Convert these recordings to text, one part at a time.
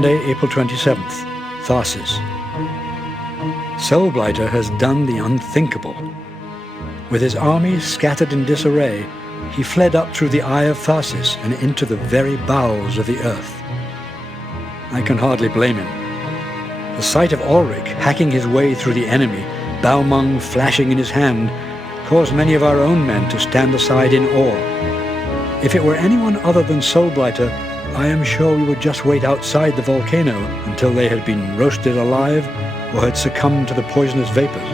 Monday, April 27th, Tharsis. Soulblighter has done the unthinkable. With his army scattered in disarray, he fled up through the eye of Tharsis and into the very bowels of the earth. I can hardly blame him. The sight of Ulrich hacking his way through the enemy, Balmung flashing in his hand, caused many of our own men to stand aside in awe. If it were anyone other than Soulblighter, I am sure we would just wait outside the volcano until they had been roasted alive or had succumbed to the poisonous vapors.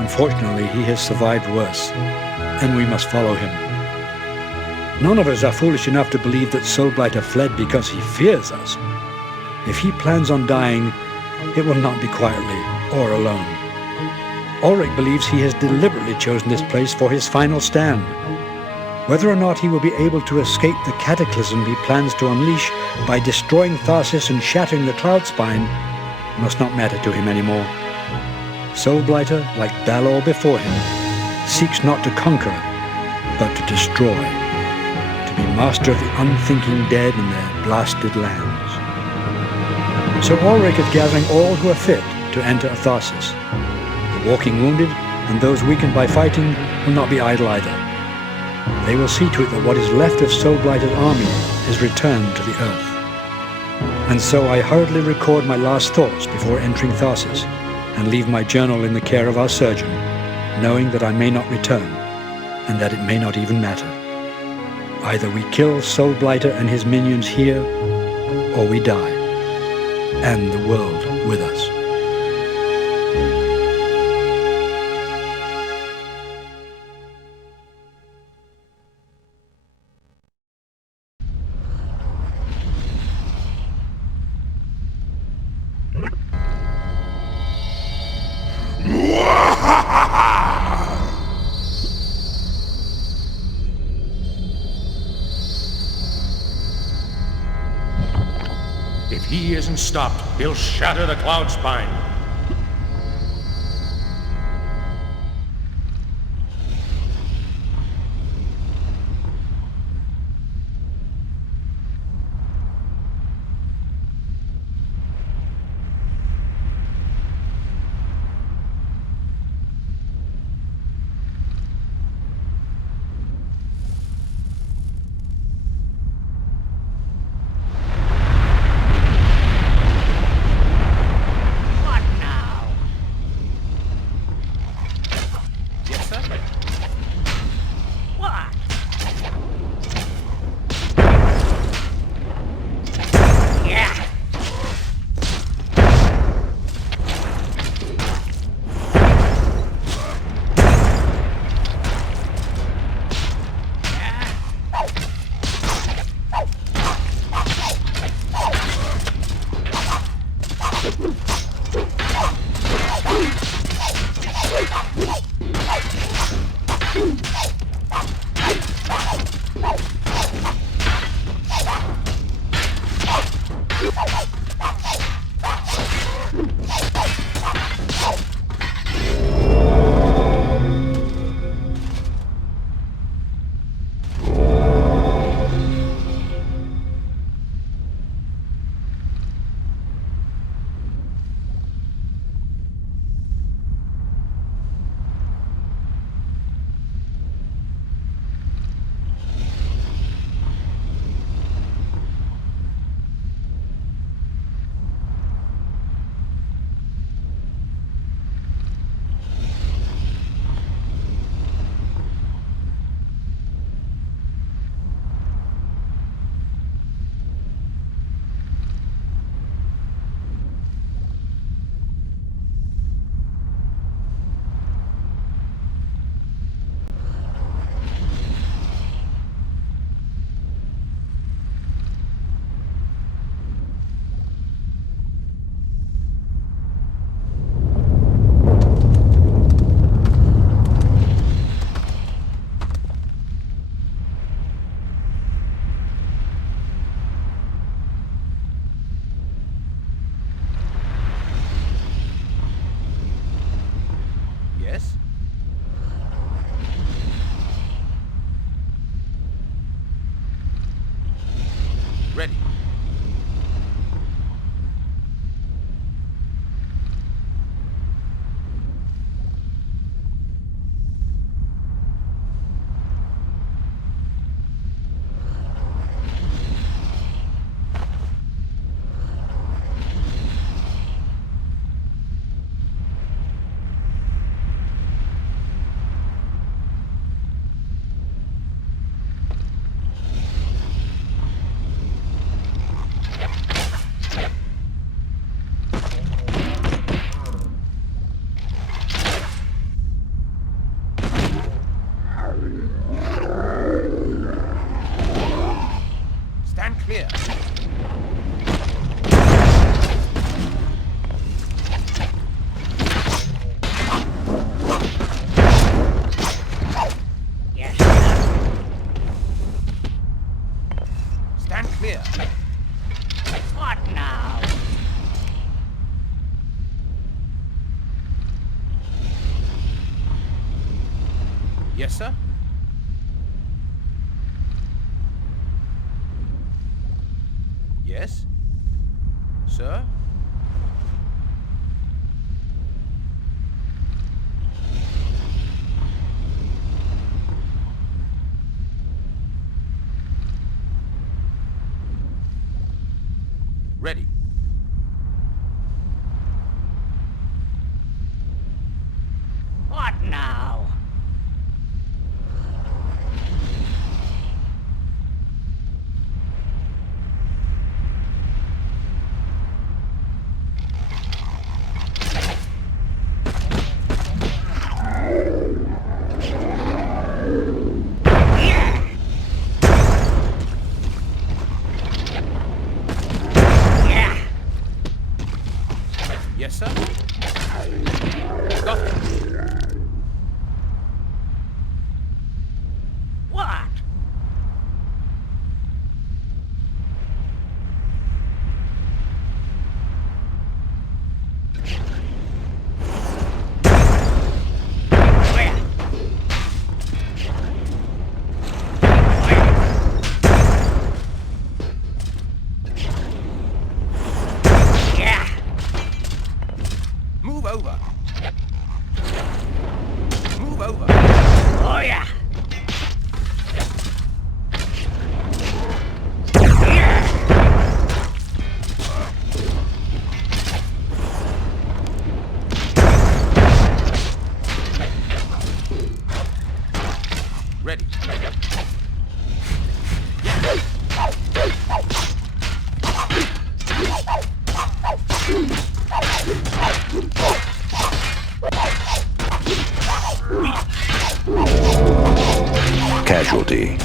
Unfortunately, he has survived worse, and we must follow him. None of us are foolish enough to believe that Soulblighter fled because he fears us. If he plans on dying, it will not be quietly or alone. Ulrich believes he has deliberately chosen this place for his final stand. Whether or not he will be able to escape the cataclysm he plans to unleash by destroying Tharsis and shattering the cloud spine must not matter to him anymore. Soulblighter, like Balor before him, seeks not to conquer, but to destroy, to be master of the unthinking dead and their blasted lands. So Ulrich is gathering all who are fit to enter Tharsis. The walking wounded and those weakened by fighting will not be idle either. They will see to it that what is left of Soulblighter's army is returned to the earth. And so I hurriedly record my last thoughts before entering Tharsis, and leave my journal in the care of our surgeon, knowing that I may not return, and that it may not even matter. Either we kill Soulblighter and his minions here, or we die, and the world with us. If he isn't stopped, he'll shatter the cloud spine. Yes, sir? Yes? Sir? Ready. What now? Yes, sir? Got it. What? Move over. Move over. Oh yeah. Ready. Casualty.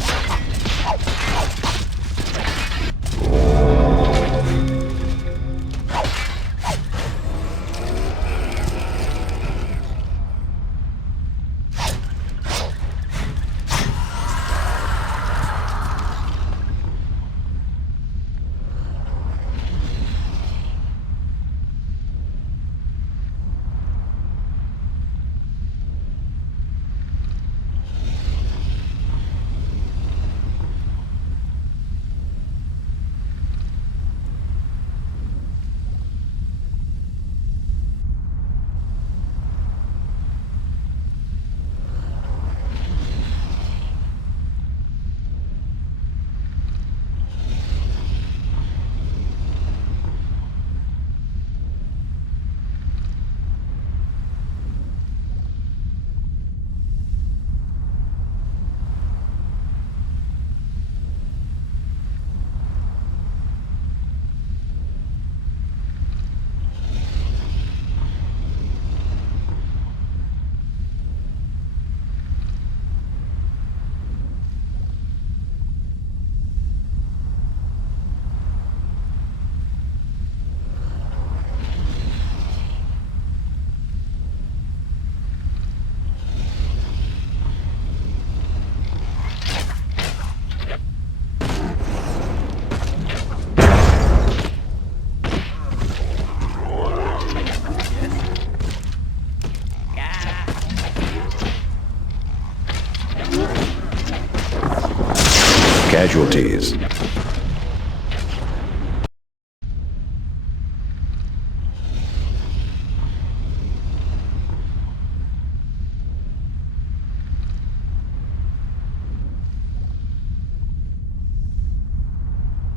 Casualties.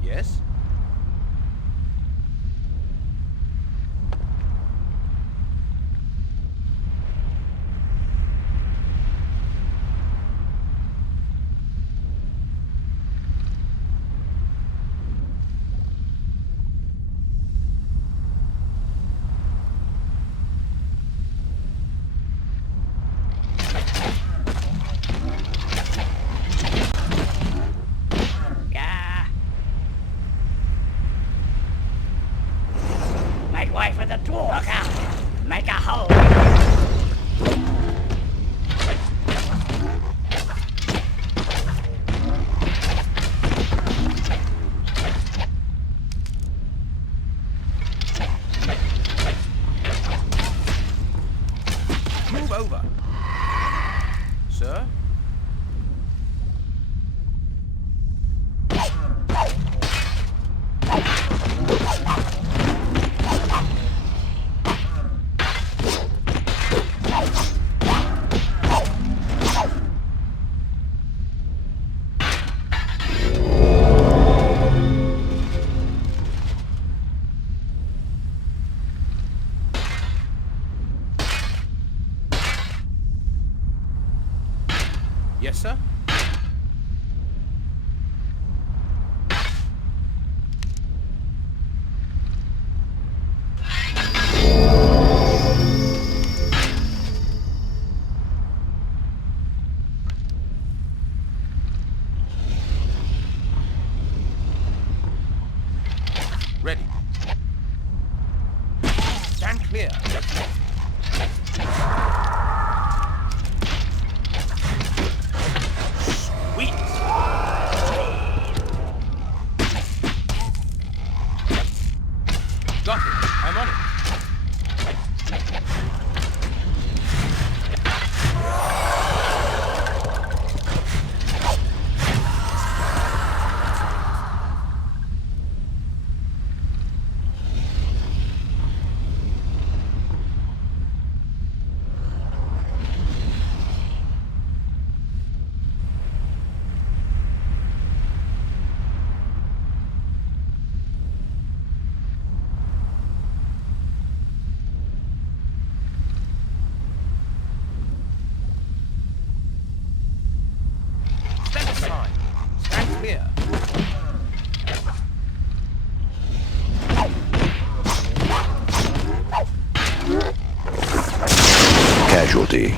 Yes? Yes, sir. Ready. Stand clear. Sweet. Got it. I'm on it. Step aside. Stand clear. Casualty.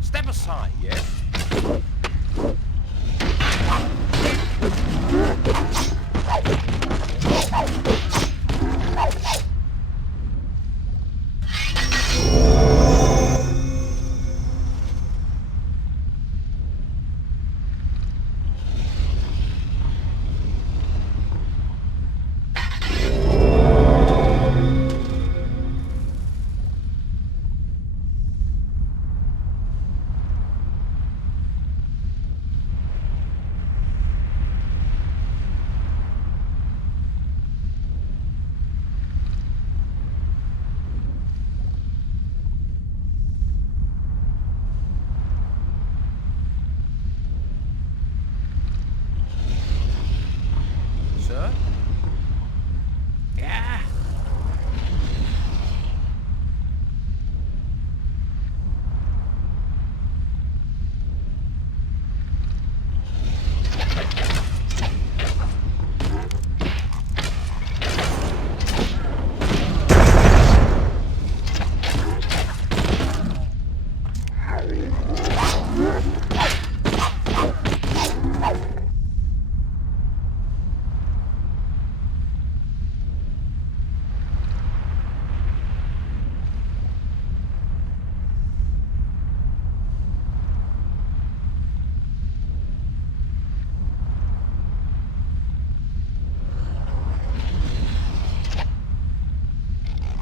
Step aside, yes? Sir? Yeah?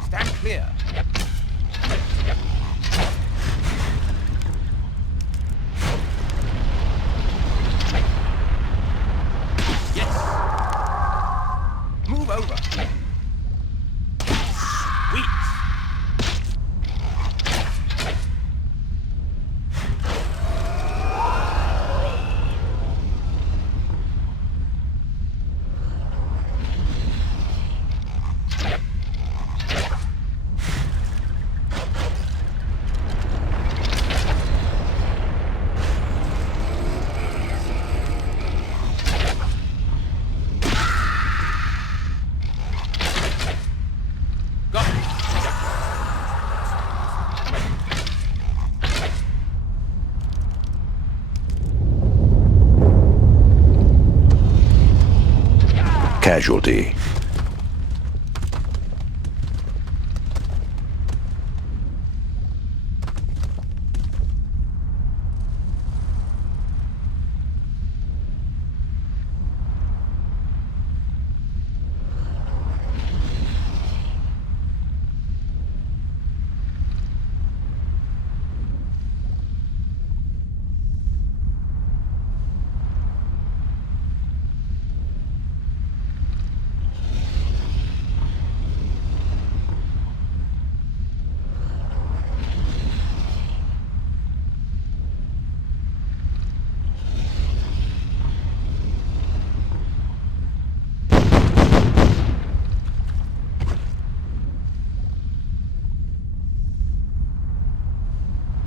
Stand clear. Yes. Move over. Sweet. Got it. Casualty.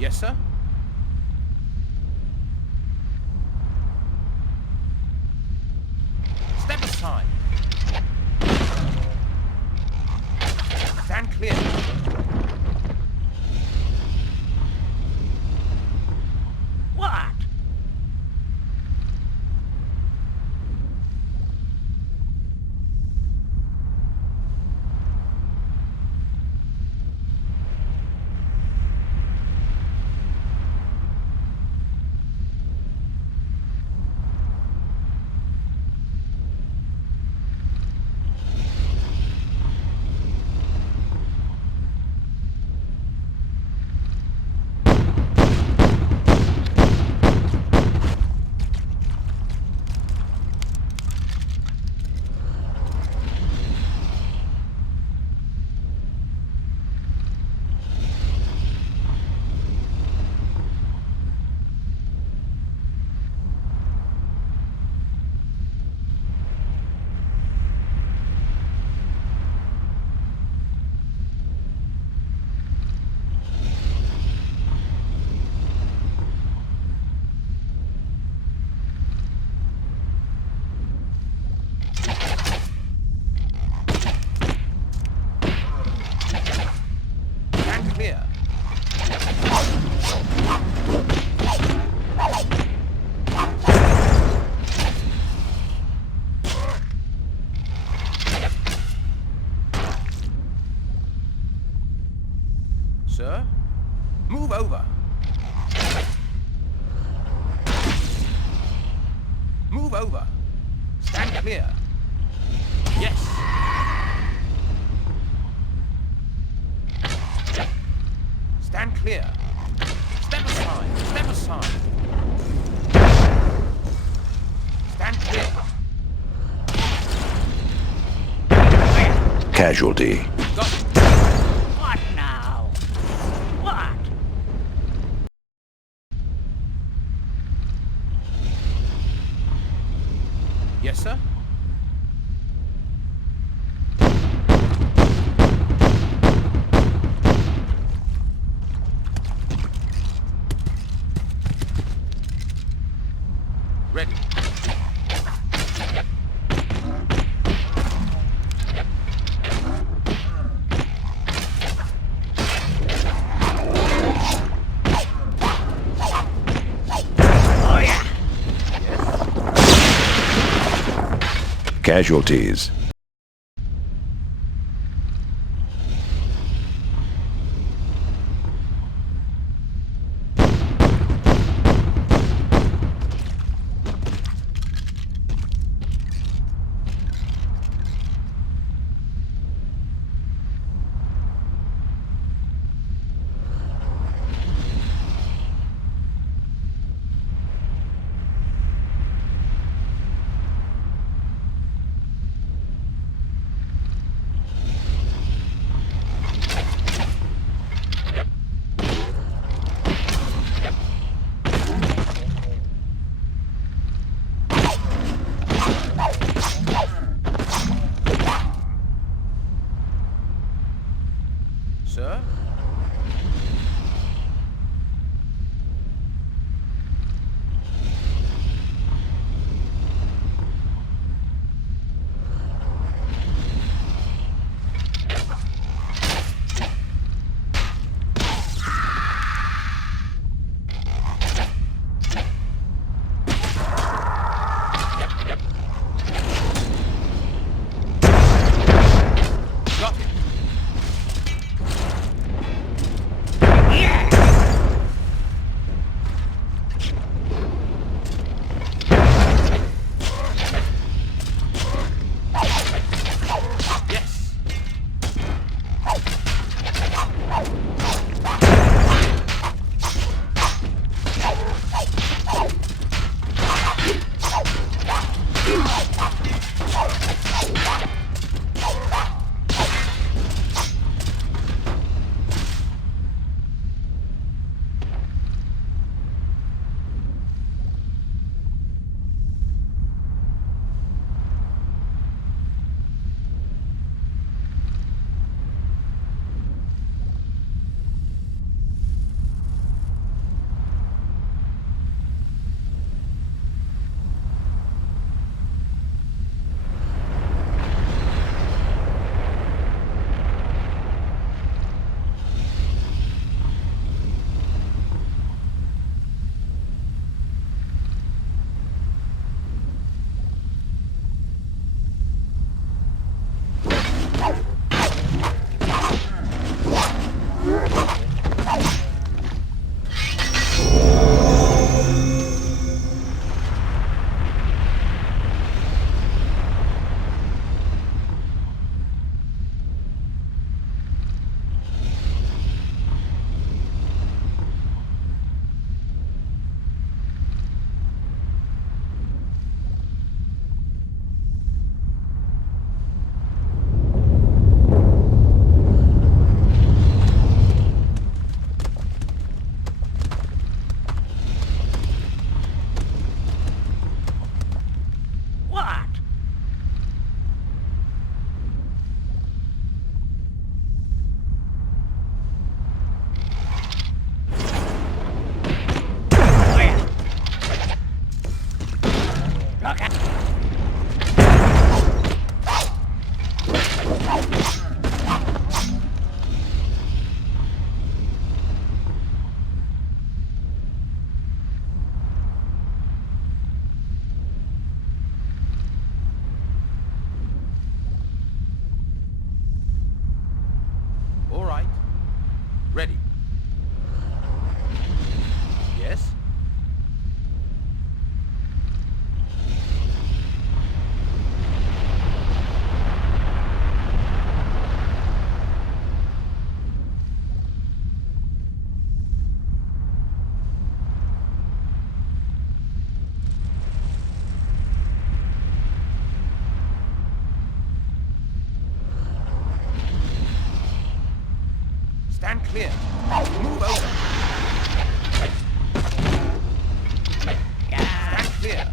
Yes, sir. Step aside. Stand clear. What? Stand clear. Sir, move over. Move over. Stand clear. Yes. Stand clear. Step aside. Step aside. Stand clear. Casualty. Got it. What now? What? Yes, sir. Ready. Oh yeah. Casualties. Ready. Yes? Stand clear. Move over. Stand clear.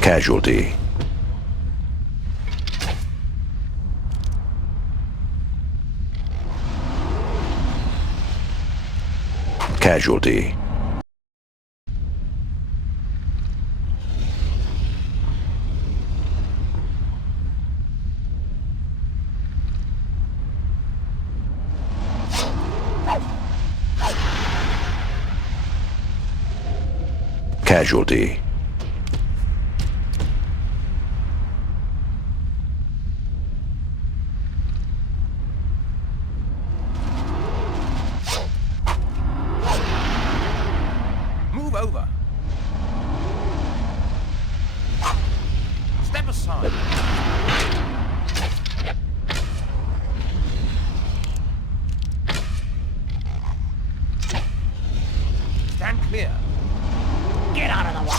Casualty. Casualty. Casualty. Move over. Step aside. Stand clear. Get out of the way.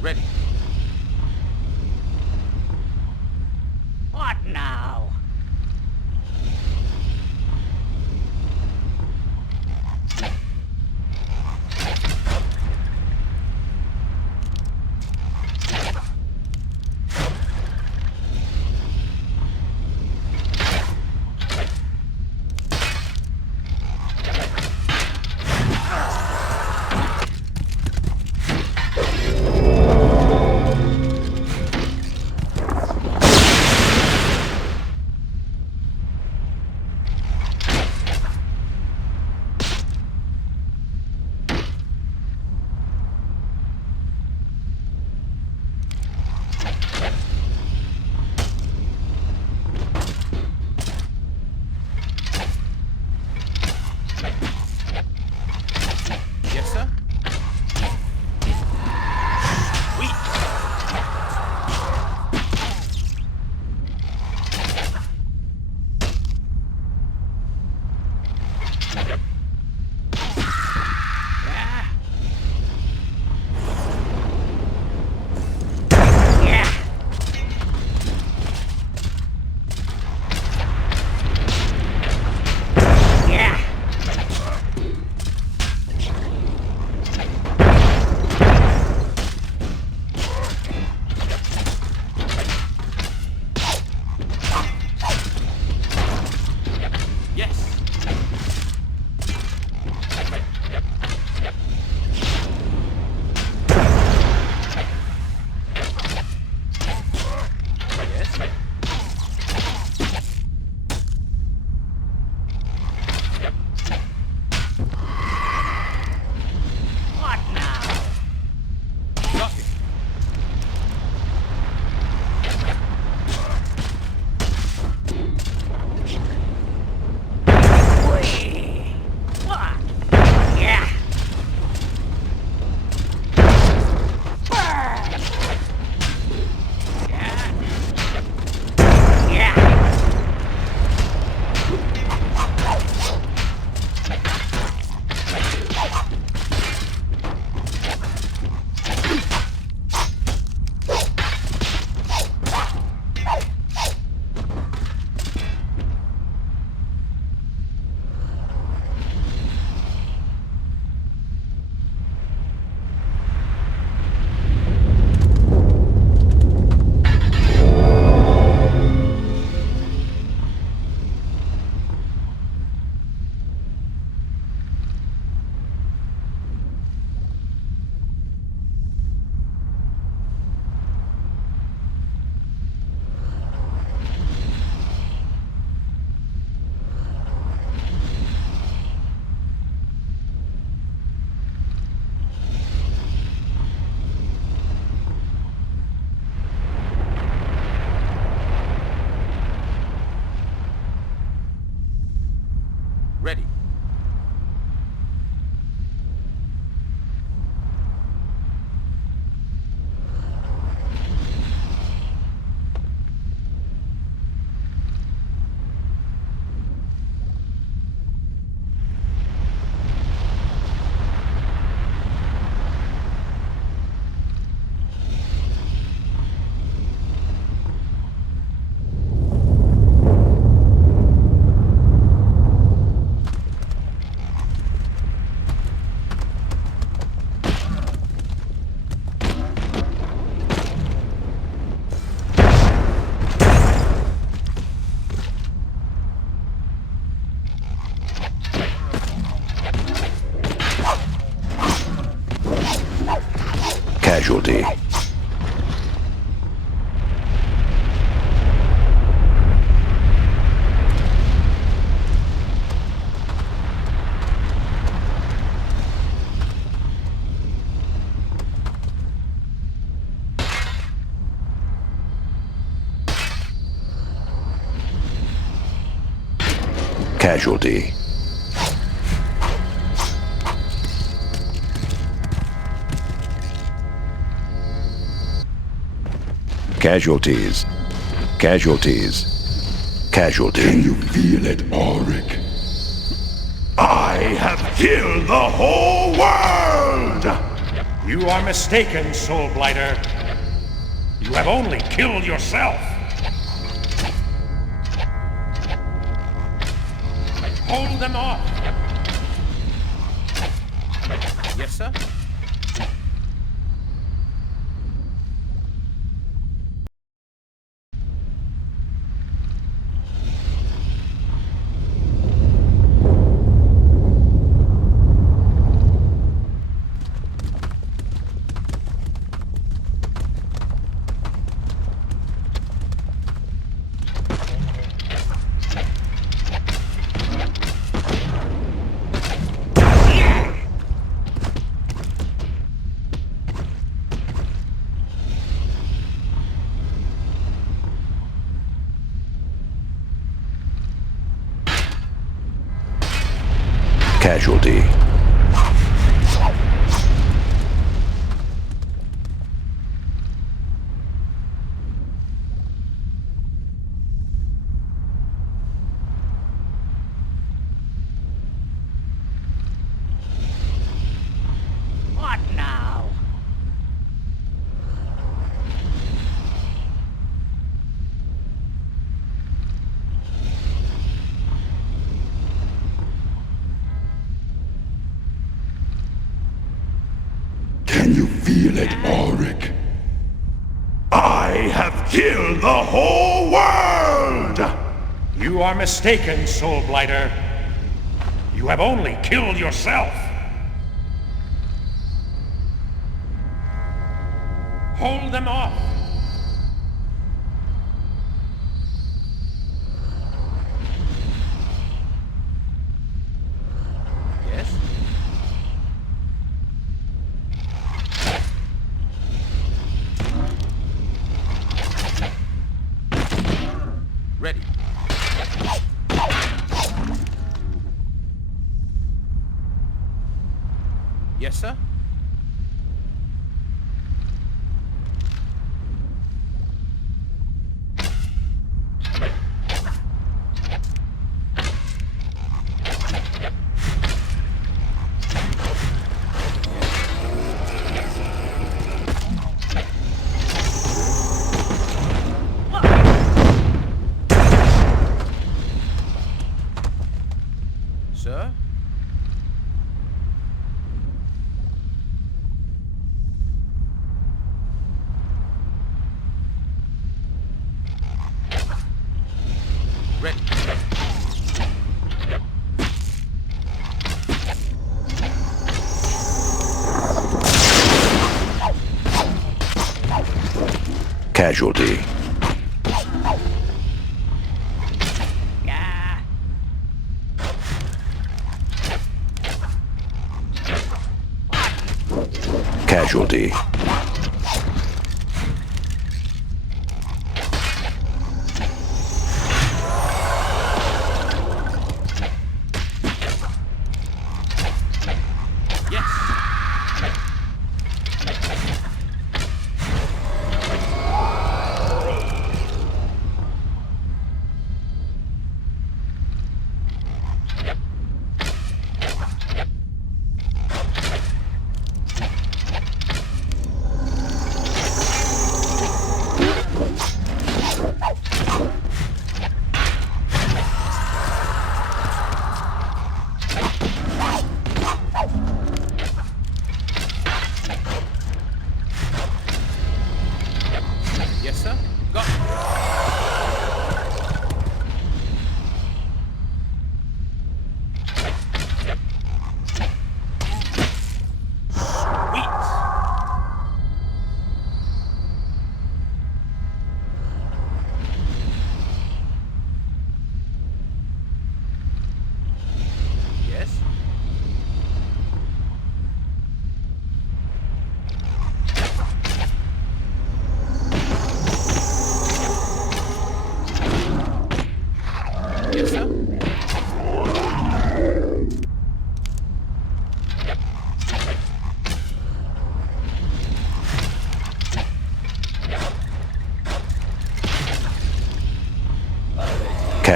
Ready. What now? Yes, sir? Sweet. Yeah. Yeah. Yes. Ready. Casualty. Casualty. Casualties. Casualties. Casualty. Can you feel it, Ulrich? I have killed the whole world! You are mistaken, Soulblighter. You have only killed yourself. Hold them off. Yes, sir? Casualty. What now? Can you feel it, Ulrich? I have killed the whole world! You are mistaken, Soulblighter. You have only killed yourself. Hold them off. Yes? Ready. Yes, sir? Sir? Ready. Casualty. Yeah. Casualty.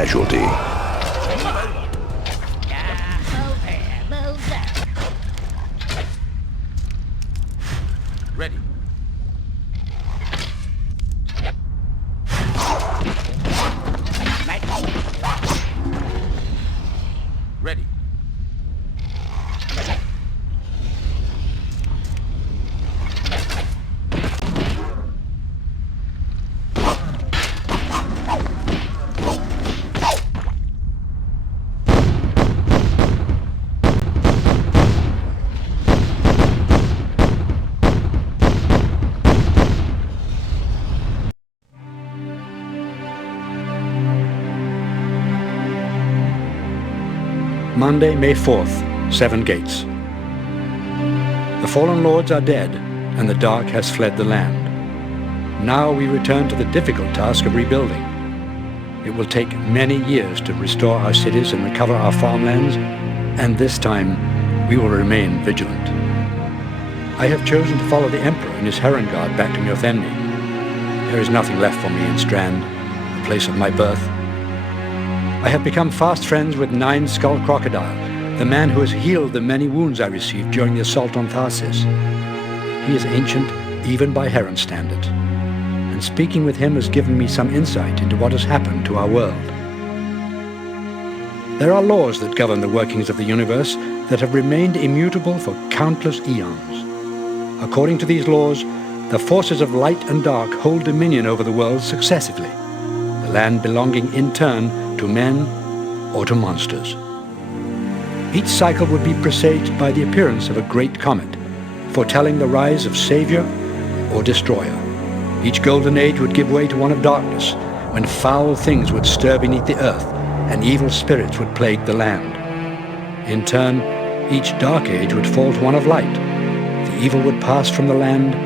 Casualty. Move here, move there. Ready. Ready. Monday, May 4th, 7 Gates. The fallen lords are dead, and the dark has fled the land. Now we return to the difficult task of rebuilding. It will take many years to restore our cities and recover our farmlands, and this time we will remain vigilant. I have chosen to follow the Emperor and his Heron Guard back to Mjolnir. There is nothing left for me in Strand, the place of my birth. I have become fast friends with Nine Skull Crocodile, the man who has healed the many wounds I received during the assault on Tharsis. He is ancient even by Heron standards, and speaking with him has given me some insight into what has happened to our world. There are laws that govern the workings of the universe that have remained immutable for countless eons. According to these laws, the forces of light and dark hold dominion over the world successively, the land belonging in turn to men or to monsters. Each cycle would be presaged by the appearance of a great comet, foretelling the rise of savior or destroyer. Each golden age would give way to one of darkness, when foul things would stir beneath the earth and evil spirits would plague the land. In turn, each dark age would fall to one of light. The evil would pass from the land,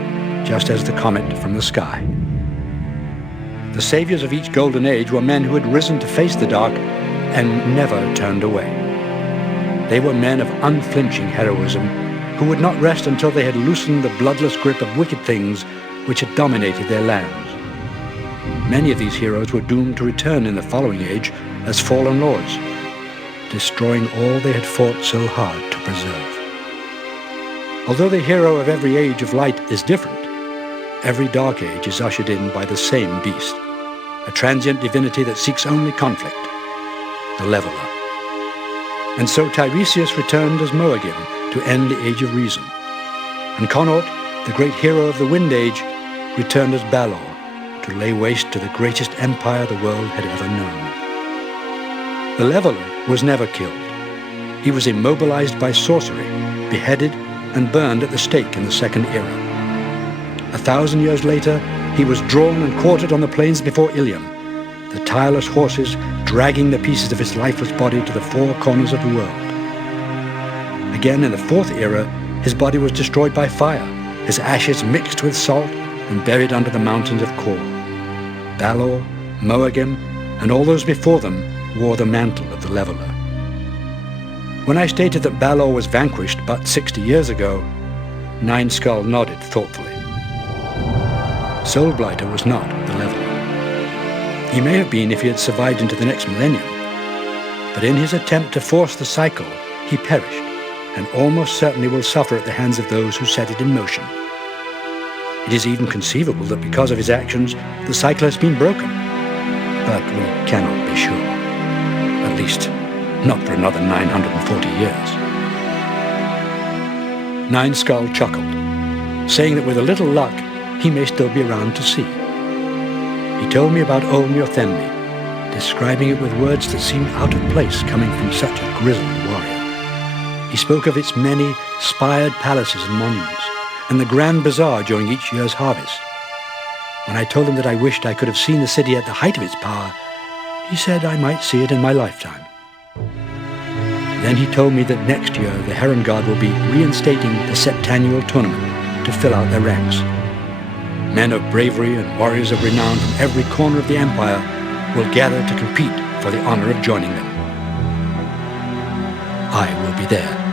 just as the comet from the sky. The saviors of each golden age were men who had risen to face the dark and never turned away. They were men of unflinching heroism who would not rest until they had loosened the bloodless grip of wicked things which had dominated their lands. Many of these heroes were doomed to return in the following age as fallen lords, destroying all they had fought so hard to preserve. Although the hero of every age of light is different, every dark age is ushered in by the same beast, a transient divinity that seeks only conflict, the Leveler. And so Tiresias returned as Moagim to end the Age of Reason, and Connaught, the great hero of the Wind Age, returned as Balor to lay waste to the greatest empire the world had ever known. The Leveler was never killed. He was immobilized by sorcery, beheaded, and burned at the stake in the Second Era. 1,000 years later, he was drawn and quartered on the plains before Ilium, the tireless horses dragging the pieces of his lifeless body to the four corners of the world. Again, in the Fourth Era, his body was destroyed by fire, his ashes mixed with salt and buried under the mountains of Kor. Balor, Moagim, and all those before them wore the mantle of the Leveler. When I stated that Balor was vanquished but 60 years ago, Nine Skull nodded thoughtfully. Soulblighter was not the Leveler. He may have been if he had survived into the next millennium, but in his attempt to force the cycle, he perished, and almost certainly will suffer at the hands of those who set it in motion. It is even conceivable that because of his actions, the cycle has been broken, but we cannot be sure. At least, not for another 940 years. Nine Skull chuckled, saying that with a little luck, he may still be around to see. He told me about old Mjolnir, describing it with words that seemed out of place coming from such a grizzled warrior. He spoke of its many spired palaces and monuments, and the grand bazaar during each year's harvest. When I told him that I wished I could have seen the city at the height of its power, he said I might see it in my lifetime. Then he told me that next year the Heron Guard will be reinstating the septennial tournament to fill out their ranks. Men of bravery and warriors of renown from every corner of the Empire will gather to compete for the honor of joining them. I will be there.